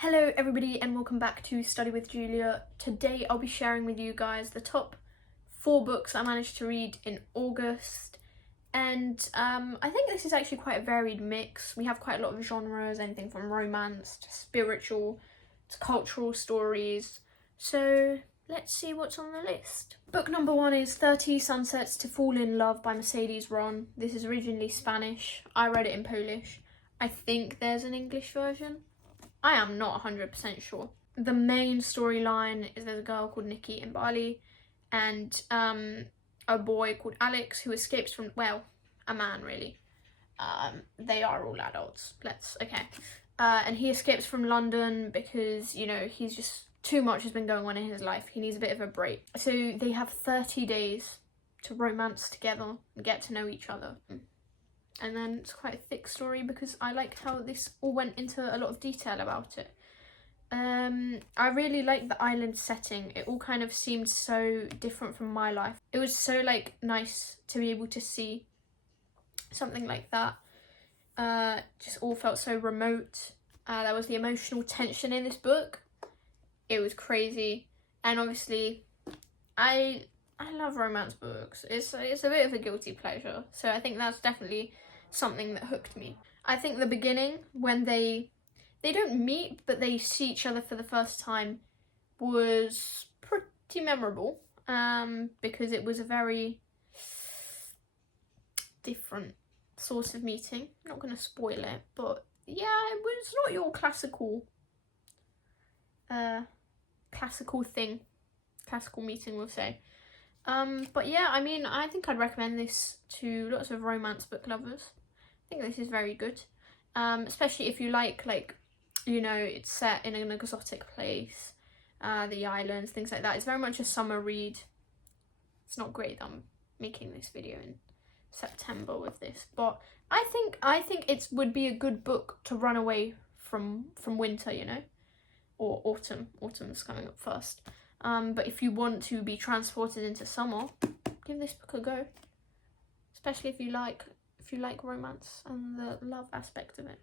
Hello everybody and welcome back to Study with Julia. Today I'll be sharing with you guys the top 4 books I managed to read in August, and I think this is actually quite a varied mix. We have quite a lot of genres, anything from romance to spiritual to cultural stories, so let's see what's on the list. Book number 1 is 30 Sunsets to Fall in Love by Mercedes Ron. This is originally Spanish. I read it in Polish. I think there's an English version. I am not 100% sure. The main storyline is there's a girl called Nikki in Bali and a boy called Alex who escapes from, well, a man really. They are all adults, and he escapes from London because, you know, he's just, too much has been going on in his life. He needs a bit of a break. So they have 30 days to romance together and get to know each other. And then it's quite a thick story because I like how this all went into a lot of detail about it. I really liked the island setting. It all kind of seemed so different from my life. It was so nice to be able to see something like that. Just all felt so remote. There was the emotional tension in this book. It was crazy. And obviously I love romance books. It's a bit of a guilty pleasure. So I think that's definitely something that hooked me. I think the beginning, when they don't meet but they see each other for the first time, was pretty memorable, because it was a very different sort of meeting. I'm not going to spoil it, but yeah, it was not your classical meeting, we'll say. But yeah, I mean, I think I'd recommend this to lots of romance book lovers. I think this is very good, especially if you like, you know, it's set in an exotic place, the islands, things like that. It's very much a summer read. It's not great that I'm making this video in September with this, but I think it would be a good book to run away from winter, you know, or autumn. Autumn's coming up first. But if you want to be transported into summer, give this book a go. Especially if you like romance and the love aspect of it.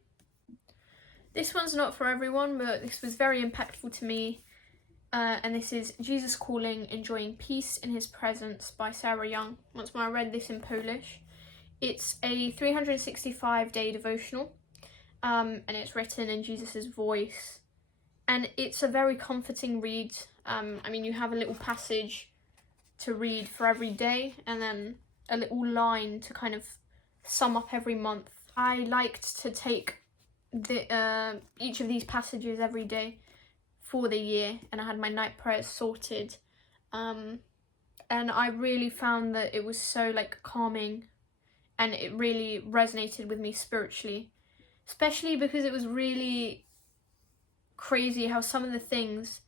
This one's not for everyone, but this was very impactful to me. And this is Jesus Calling, Enjoying Peace in His Presence by Sarah Young. Once more, I read this in Polish. It's a 365-day devotional, and it's written in Jesus's voice. And it's a very comforting read. I mean, you have a little passage to read for every day, and then a little line to kind of sum up every month. I liked to take each of these passages every day for the year, and I had my night prayers sorted. And I really found that it was so calming, and it really resonated with me spiritually, especially because it was really crazy how some of the things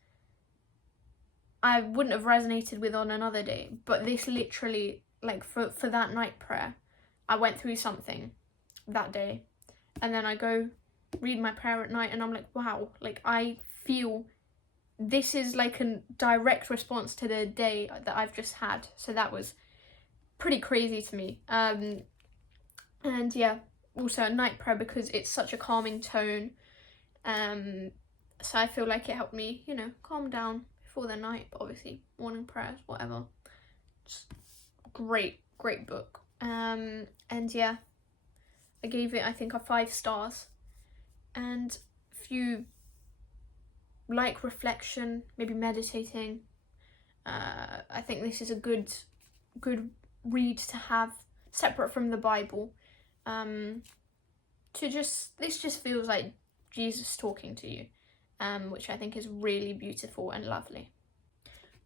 I wouldn't have resonated with on another day, but this literally, for that night prayer, I went through something that day, and then I go read my prayer at night and I'm like, wow, I feel this is a direct response to the day that I've just had. So that was pretty crazy to me. And yeah, also a night prayer because it's such a calming tone. So I feel like it helped me, you know, calm down before the night, but obviously morning prayers, whatever. Just great book. And yeah, I gave it, I think, a 5 stars. And if you like reflection, maybe meditating, I think this is a good read to have separate from the Bible. This just feels like Jesus talking to you, which I think is really beautiful and lovely.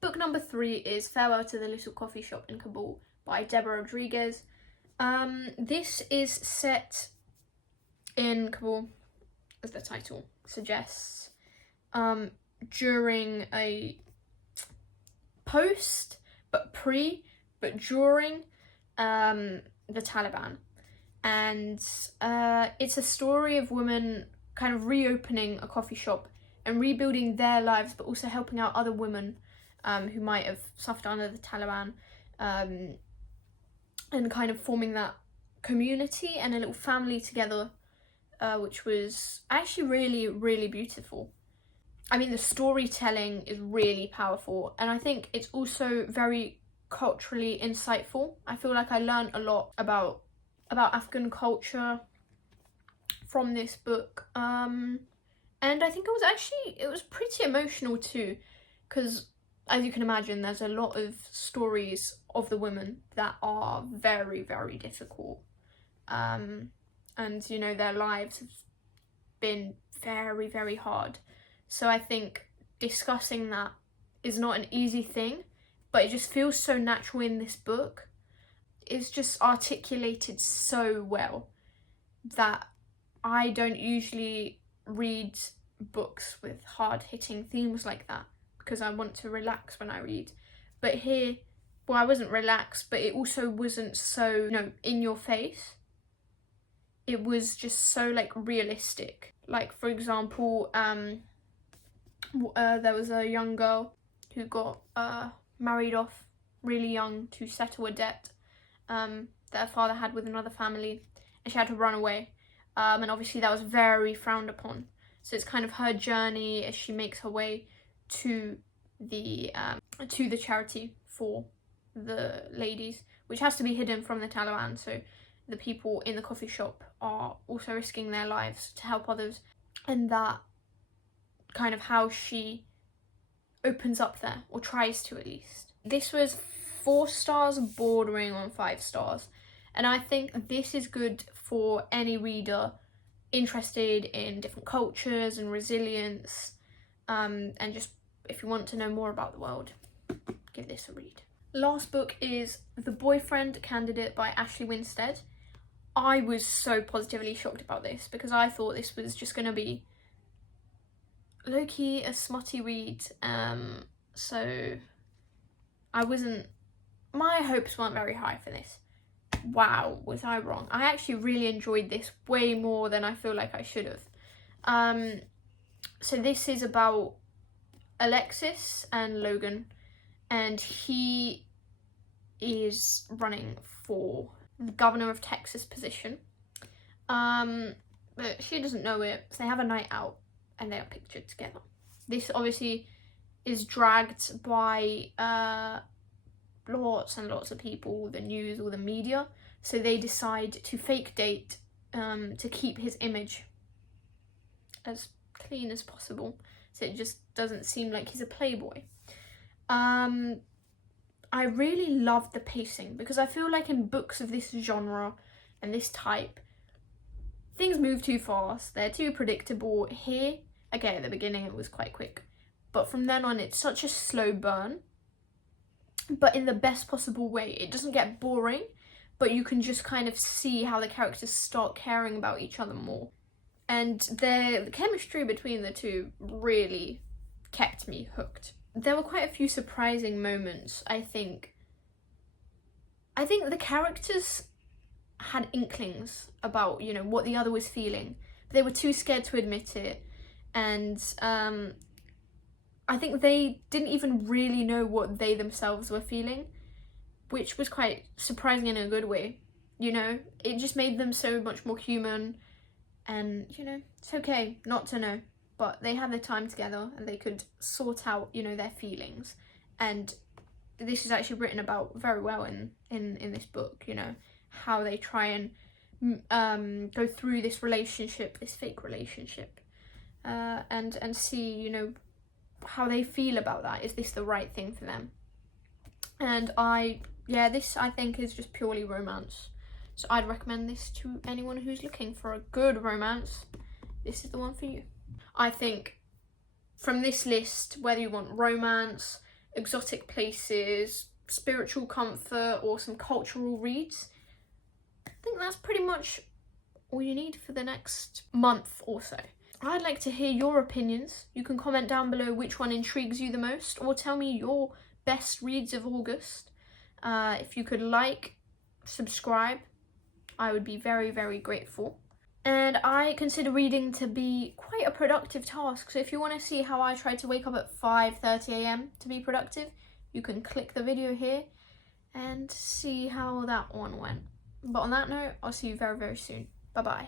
Book number 3 is Farewell to the Little Coffee Shop in Kabul by Deborah. This is set in Kabul, as the title suggests, during a during the Taliban. And it's a story of women kind of reopening a coffee shop and rebuilding their lives, but also helping out other women who might have suffered under the Taliban, and kind of forming that community and a little family together, which was actually really, really beautiful. I mean, the storytelling is really powerful, and I think it's also very culturally insightful. I feel like I learned a lot about Afghan culture from this book, and I think it was pretty emotional too, because as you can imagine, there's a lot of stories of the women that are very, very difficult, and you know, their lives have been very, very hard. So I think discussing that is not an easy thing, but it just feels so natural in this book. It's just articulated so well that I don't usually read books with hard-hitting themes like that, because I want to relax when I read. But here, well, I wasn't relaxed, but it also wasn't so, you know, in your face. It was just so, like, realistic. Like, for example, there was a young girl who got married off really young to settle a debt that her father had with another family, and she had to run away. And obviously that was very frowned upon. So it's kind of her journey as she makes her way to the charity for the ladies, which has to be hidden from the Taliban. So the people in the coffee shop are also risking their lives to help others, and that kind of how she opens up there, or tries to at least. This was 4 stars, bordering on 5 stars, and I think this is good for any reader interested in different cultures and resilience, and just if you want to know more about the world, give this a read. Last book is The Boyfriend Candidate by Ashley Winstead. I was so positively shocked about this, because I thought this was just going to be low-key a smutty read, so my hopes weren't very high for this. Wow, was I wrong. I actually really enjoyed this way more than I feel like I should have. So this is about Alexis and Logan, and he is running for the governor of Texas position, but she doesn't know it, so they have a night out and they are pictured together. This obviously is dragged by lots and lots of people, the news, or the media, so they decide to fake date to keep his image as clean as possible, so it just doesn't seem like he's a playboy. I really loved the pacing, because I feel like in books of this genre and this type, things move too fast, they're too predictable. Here, okay, at the beginning it was quite quick, but from then on it's such a slow burn, but in the best possible way. It doesn't get boring, but you can just kind of see how the characters start caring about each other more. And the chemistry between the two really kept me hooked. There were quite a few surprising moments, I think. I think the characters had inklings about, you know, what the other was feeling. But they were too scared to admit it. And I think they didn't even really know what they themselves were feeling, which was quite surprising in a good way. You know, it just made them so much more human. And, you know, it's okay not to know. But they had their time together and they could sort out, you know, their feelings. And this is actually written about very well in this book, you know, how they try and go through this relationship, this fake relationship, and see, you know, how they feel about that. Is this the right thing for them? And this I think is just purely romance. So I'd recommend this to anyone who's looking for a good romance. This is the one for you. I think from this list, whether you want romance, exotic places, spiritual comfort, or some cultural reads, I think that's pretty much all you need for the next month or so. I'd like to hear your opinions. You can comment down below which one intrigues you the most, or tell me your best reads of August. If you could like, subscribe, I would be very, very grateful. And I consider reading to be quite a productive task. So if you want to see how I try to wake up at 5:30 AM to be productive, you can click the video here and see how that one went. But on that note, I'll see you very, very soon. Bye bye.